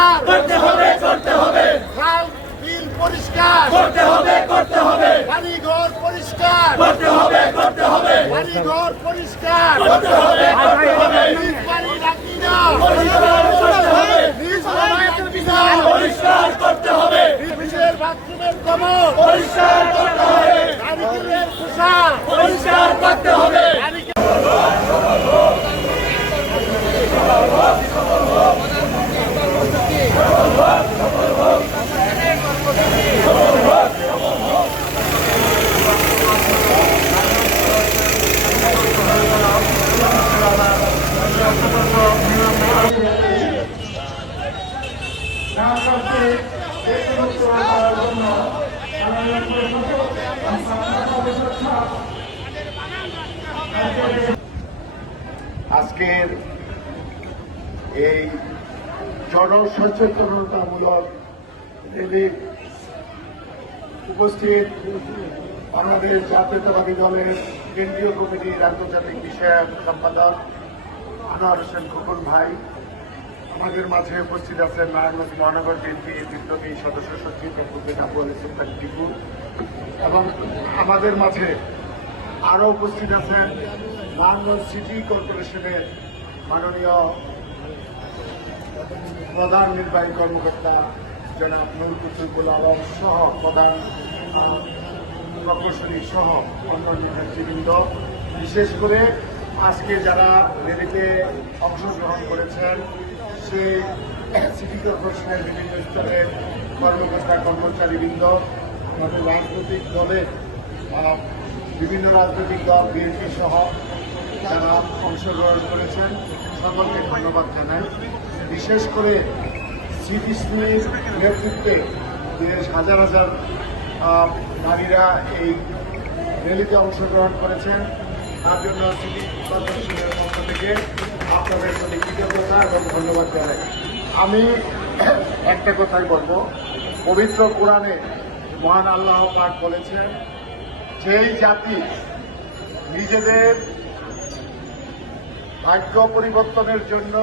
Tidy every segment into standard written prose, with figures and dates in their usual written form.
পরিষ্কার করতে হবে খাল বিল পরিষ্কার করতে হবে বাড়িঘর পরিষ্কার করতে হবে বাড়িঘর পরিষ্কার করতে হবে নিজ বাড়ি রাখি না পরিষ্কার করতে হবে নিজ বাড়ি রাখি না পরিষ্কার করতে হবে নিজের বাথরুমের কবর পরিষ্কার করতে হবে নারকেলের খোসা পরিষ্কার করতে হবে আজকের এই জনসচেতনতামূলক র্যালি উপস্থিত বাংলাদেশ জাতীয়তাবাদী দলের কেন্দ্রীয় কমিটির আন্তর্জাতিক বিষয়ক সম্পাদক আনোয়ার হোসেন খোকন ভাই, আমাদের মাঝে উপস্থিত আছেন নারায়ণগঞ্জ মহানগর বিএনপির বিপ্লবী সদস্য সচিব আবুল সুলতান টিপু, এবং আমাদের মাঝে আরও উপস্থিত আছেন নারায়ণগঞ্জ সিটি কর্পোরেশনের মাননীয় প্রধান নির্বাহী কর্মকর্তা জনাব নুর কুতুবুল আলম সহ প্রধান প্রকৌশলী সহ অন্যান্য নেতৃবৃন্দ, বিশেষ করে আজকে যারা র্যালিতে অংশগ্রহণ করেছেন সেই সিটি কর্পোরেশনের বিভিন্ন স্তরের কর্মকর্তা কর্মচারীবৃন্দ, আমাদের রাজনৈতিক দলের বিভিন্ন রাজনৈতিক দল বিএনপি সহ যারা অংশগ্রহণ করেছেন সকলকে ধন্যবাদ জানাই। বিশেষ করে সিটিসির নেতৃত্বে দেশ হাজার হাজার নারীরা এই র্যালিতে অংশগ্রহণ করেছেন, তার জন্য সিটি কর্পোরেশনের পক্ষ থেকে আপনাদের প্রতি কৃতজ্ঞতা এবং ধন্যবাদ জানাই। আমি একটা কথাই বলবো, পবিত্র কোরআনে মহান আল্লাহ পাক বলেছেন, যেই জাতি নিজেদের ভাগ্য পরিবর্তনের জন্য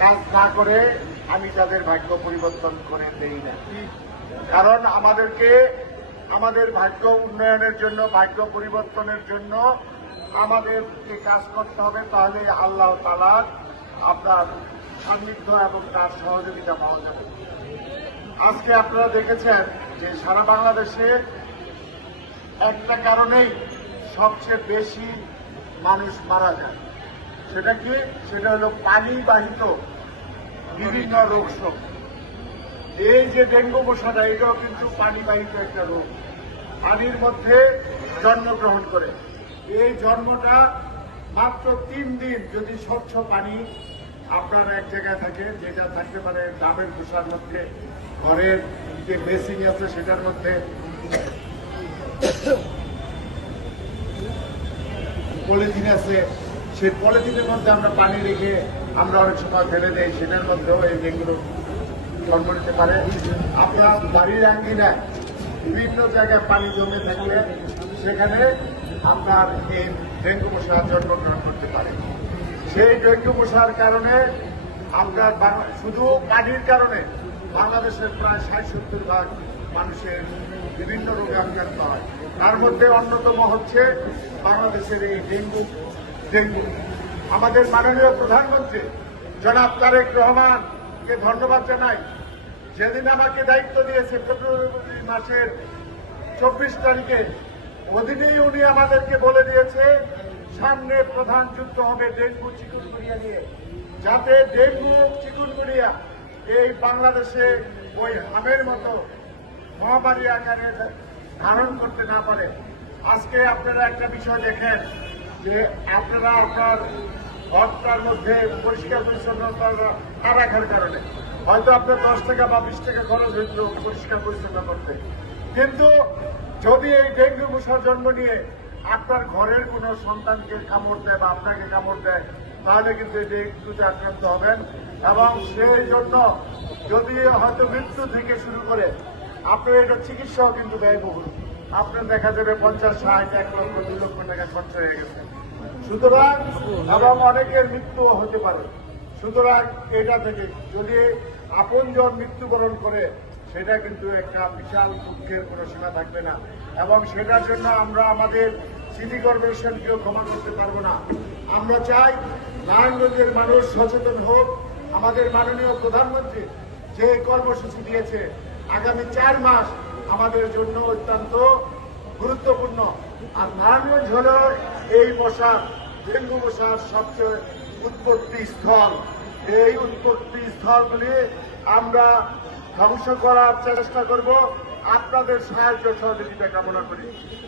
কাজ না করে আমি তাদের ভাগ্য পরিবর্তন করে দেই না। কারণ আমাদেরকে আমাদের ভাগ্য উন্নয়নের জন্য, ভাগ্য পরিবর্তনের জন্য আমাদেরকে কাজ করতে হবে, তাহলে আল্লাহ তাআলার আপনার সান্নিধ্য এবং তার সহযোগিতা পাওয়া যাবে। আজকে আপনারা দেখেছেন যে সারা বাংলাদেশে একটা কারণেই সবচেয়ে বেশি মানুষ মারা যায়, সেটা কি? সেটা হলো পানিবাহিত বিভিন্ন রোগ শোক। এই যে ডেঙ্গু মশাটা, এটাও কিন্তু পানিবাহিত একটা রোগ, পানির মধ্যে জন্মগ্রহণ করে। এই জন্মটা মাত্র 3 দিন যদি স্বচ্ছ পানি আপনার এক জায়গায় থাকে, যেটা থাকতে পারে ডাবের খোসার মধ্যে, ঘরের যে বেসিন আছে সেটার মধ্যে, পলিথিন আছে, সেই পলিথিনের মধ্যে আমরা পানি রেখে আমরা অনেক সময় ফেলে দেই, সেটার মধ্যেও এই ডেঙ্গু রোগ জন্ম নিতে পারে। আপনার বাড়ির আঙ্গিনায় বিভিন্ন জায়গায় পানি জমে থাকলে সেখানে আপনার এই ডেঙ্গু মশা জন্মগ্রহণ করতে পারে। সেই ডেঙ্গু মশার কারণে আপনার শুধু পানির কারণে বাংলাদেশের প্রায় 60-70% মানুষের বিভিন্ন রোগে আক্রান্ত হয়। তার মধ্যে অন্যতম হচ্ছে বাংলাদেশের এই ডেঙ্গু। আমাদের মাননীয় প্রধানমন্ত্রী জনাব তারেক রহমানকে ধন্যবাদ জানাই, যেদিন আমাকে দায়িত্ব দিয়েছে ফেব্রুয়ারি মাসের 24 তারিখে, ওদিনেই উনি আমাদেরকে বলে দিয়েছে সামনে প্রধান যুদ্ধ হবে ডেঙ্গু চিকুনগুনিয়া নিয়ে, যাতে ডেঙ্গু চিকুনগুনিয়া এই বাংলাদেশে ওই হামের মতো মহামারী আকারে ধারণ করতে না পারে। আজকে আপনারা একটা বিষয় দেখেন যে আপনারা আপনার ঘরটার মধ্যে পরিষ্কার পরিচ্ছন্নতা না রাখার কারণে হয়তো আপনার 10 টাকা বা 20 টাকা খরচ হইত পরিষ্কার পরিচ্ছন্ন করতে, কিন্তু যদি এই ডেঙ্গু মশার জন্ম নিয়ে আপনার ঘরের কোনো সন্তানকে কামড় দেয় বা আপনাকে কামড় দেয়, তাহলে কিন্তু এই ডেঙ্গুতে আক্রান্ত হবেন, এবং সেই জন্য যদি হয়তো মৃত্যু থেকে শুরু করে আপনার এটা চিকিৎসাও কিন্তু ব্যয়বহুল। আপনার দেখা যাবে 50, 60, 1 লক্ষ 2 লক্ষ টাকা খরচ হয়ে গেছে। সুতরাং এবং অনেকের মৃত্যুও হতে পারে। সুতরাং এটা থেকে যদি আপনজন মৃত্যুবরণ করে, সেটা কিন্তু একটা বিশাল দুঃখের কোনো সীমা থাকবে না। এবং সেটার জন্য আমরা আমাদের সিটি কর্পোরেশনকেও ক্ষমা করতে পারবো না। আমরা চাই নারায়ণগঞ্জের মানুষ সচেতন হোক। আমাদের মাননীয় প্রধানমন্ত্রী যে কর্মসূচি দিয়েছে, আগামী 4 মাস আমাদের জন্য অত্যন্ত গুরুত্বপূর্ণ। আর নারায়ণগঞ্জ হল এই মশার, ডেঙ্গু মশার সবচেয়ে উৎপত্তি স্থল। এই উৎপত্তি স্থলগুলি আমরা ধ্বংস করার চেষ্টা করব। আপনাদের সাহায্য সহযোগিতা কামনা করি।